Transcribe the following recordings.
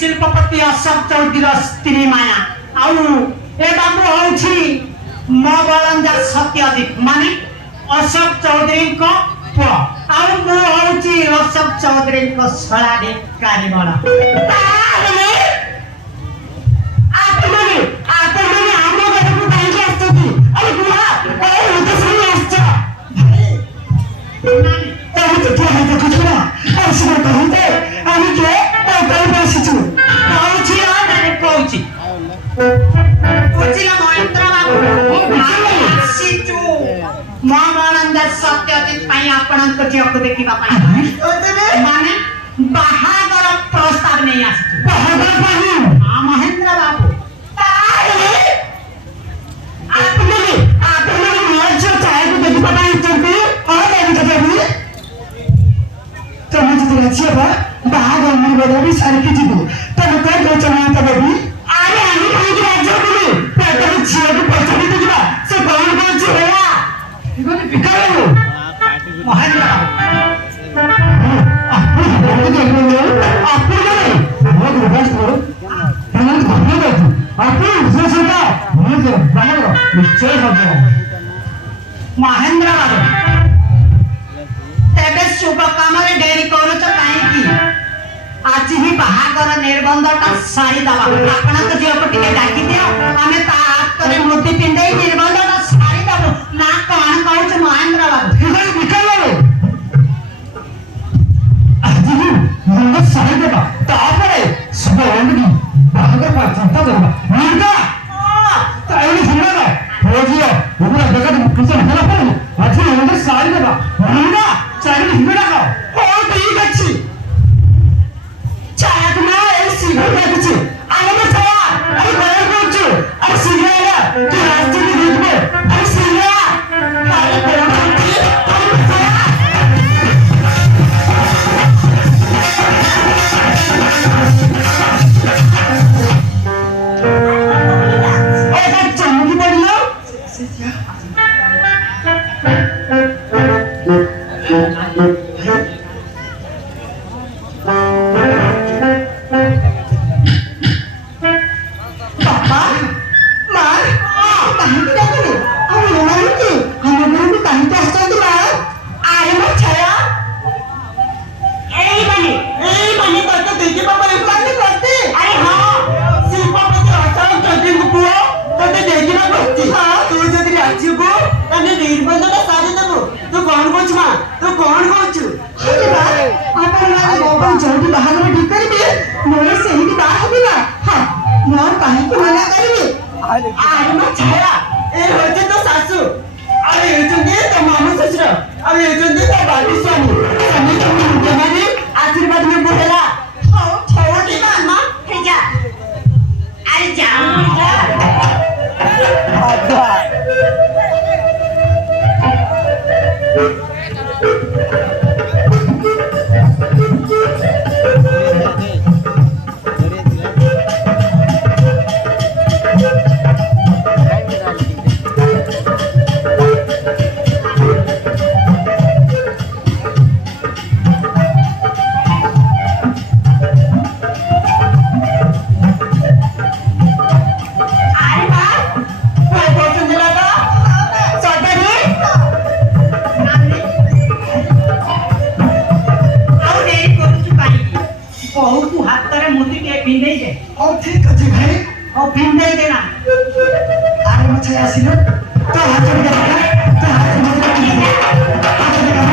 शिल्पपति अशोक चौधरी स्त्री माया ए बाबू हूँ मो बलंजा सत्यजित माने अशोक चौधरी को पुआ अशोक चौधरी को सलाधिकारी बड़ा सत्यजित देखा माने बाहागर प्रस्ताव नहीं महेंद्र बाबू बाहागर मुझे सारी जीव तुम कौन कौन चलना बेबी अरे हम कहीं राज्य बोलू पेटर झील को पहचानी तो जीवा से कौन कौन झीला इगोनी बिकालो महेंद्र आपको देख लो आपको नहीं बहुत रिक्वेस्ट करो तुम भागो बैठो आपको उसे सुनता मुझे बाहर निश्चय हो जाओ महेंद्र बाबू तेबे शुभ काम रे डेरी करू तो काहे की आज ही बाहागर निर्बंधटा सारी दवा आपना तो जीव को टिके डाकी दियो हमें ता करे मूर्ति पिंडे निर्बंधटा सारी दबो ना कौन कहू छ महेंद्र बाबू हे निकल लो आज ही मुंड सारी देबा तापरे सब ओंडी बाहागर पर चिंता करबा मुंडा ताईनी सुनबा हो जियो उबरा जगत कुछ होला पर आज ही मुंड सारी देबा मुंडा चाइनी हिंगडा का ओ ठीक अछि ତୁ କଣ କହୁଛୁ ମା? ତୁ କଣ କହୁଛୁ? ଆପଣ ଯୋଉଠି ବାହାଘର ଠିକ କରିବେ ମୋର ସେଇଠି ବାହା ହେବି ନା। ହଁ ମୋର କାହିଁକି ମନା କରିବି? ଆରେ ମା ଛାୟା, ଏ ହଉଛି ତୋ ଶାଶୁ, ଆଉ ଏ ହଉଛନ୍ତି ତୋ ମାମୁଁ ଶ୍ୱଶୁର, ଆଉ ଏ ହଉଛନ୍ତି ତୋ ବାବୁ ସ୍ୱାମୀ। ସମସ୍ତଙ୍କୁ ମାନେ ଆଶୀର୍ବାଦ ନେବୁ ହେଲା। ହଉ ଠିକ ଅଛି ମା, ହେଇଯା। ଆରେ ଯାଉନୁ ଯା। ଆରେ ମା, କଣ କରୁଛନ୍ତି ଲୋ? ସଦାରେ ଆଉ ଡେରି କରୁଛୁ କାହିଁକି? ବହୁତୁ ହାତରେ ମୁଦି ଟିକେ ପିନ୍ଧେଇ ଦେ। ହଉ ଠିକ ଅଛି ଭାଇ। ଆଉ ପିନ୍ଧେଇ ଦେ ନା। ଆରେ ମଛାଇ ଆସିଲ ତୋ ହାତ ଟିକେ ଦେଖା। ତୋ ହାତ ମତେ ପିନ୍ଧି ହାତ ଦେଖା।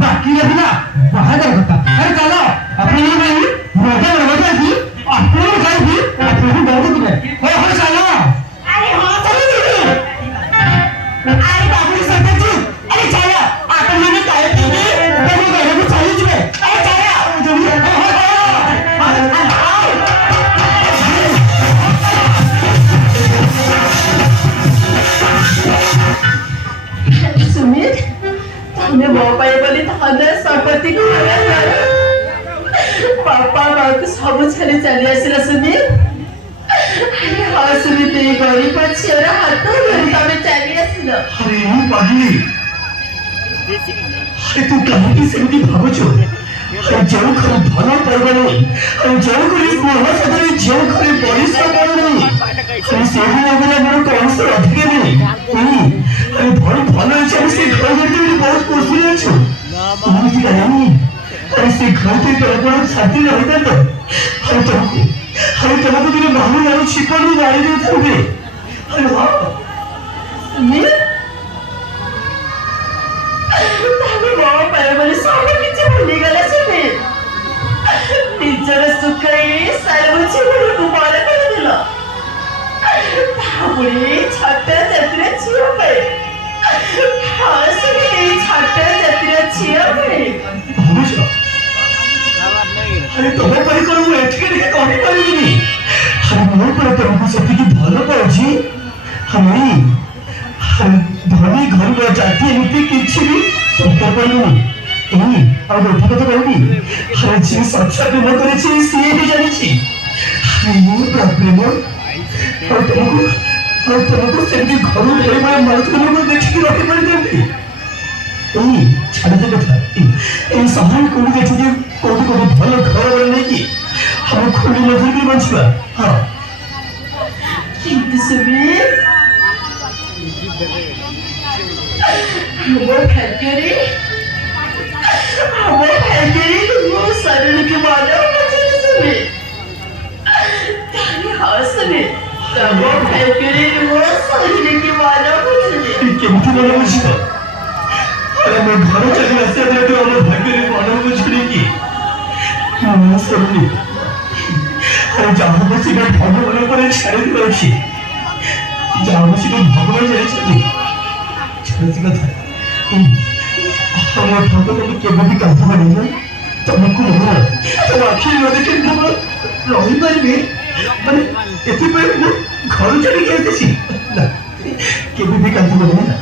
बाकी रहिला बाहेर होता. अरे चला आपल्याला नाही मोठ्या दरवाजाची आपल्याला काय की आपल्याला बघू तुम्ही हो हो चला. अरे हो चला दीदी. अरे बाबू सरपंच, अरे चला आपण મને काय दीदी તમે ઘરે ચાલી જવે. अरे चला जल्दी हो हो सुमित, तुमने मोबाइल बोली थाने संपत्ति को पापा माँ को सब छाड़ी चली आसिला सुमित. अरे हाँ सुमित, ये गरीब अच्छी और हाथ धरी तमें चली आसिला. अरे ये पागली अरे तू कहीं सेमती भावुଛୁ अरे ଯେଉଁ ଘରେ ଭଲ ପାଇବା ନାହିଁ ଆଉ ଯେଉଁ ଘରେ ସ୍ନେହ ସଦରେ ଯେଉଁ ଘରେ ପରିଶ୍ରମ ନାହିଁ ଆରେ ସେହି ଜାଗାରେ ଆମର କୌଣସି ଅଧିକାର ନାହିଁ. अरे बहुत भलो है से घर जाते हुए बहुत खुशी अछु तुम्हें की जानी अरे से घर के तरफ शांति रहता तो अरे तुमको मेरे मामू यार छिपड़ में गाड़ी दे थे. अरे वाह सुमित, तमें मोबाइल बोली सब किसी भूली गला सुमित. निजर सुखाई सालुची बोली को मारे कर दिला. तापुरी छाता जात्रा छिया पे. हाँ सुमित, छाता जात्रा छिया पे. भावुଛ अरे तुम्हें पर करू एठके देखे कहि परिबिनी अरे मोर पर तुमको सती की भलो पाउची हमें धनी घर में जाती एमती किछि भी तुमको पड़ुनी और गोटे कथा कहबी अरे जी सच्चा प्रेम करे सी भी जानी छी अरे मोर प्रेम और तुमको सेमती घर में बड़े मर्द को देखि के रखि पड़ देंगे. छाड़ दे कथा ए सहाय को देखि जे कोठी भलो घर बने की हम खुली मजूरी भी बचबा. हां किंतु सुमित, वो भाग्यरी वो शरीर के मानव बचे सुमित. तारी हाँ सुमित, वो भाग्यरी वो शरीर के मानव बचे. केमती मन बुझिबा अरे मैं घर चली आसे दे तो हम भाग्य रे मन बुझिनी की मैं सुनली अरे जहाँ बसी मैं भगवान पर छाड़ी रखी जहाँ बसी मैं भगवान जाई छली छाड़ी कथा हम भगवान के केबे भी काम करे ना तुमको मन तो आखिर न देखे हम रही पारिबे माने एथि पे घर चली गई थी ना केबे भी काम करे ना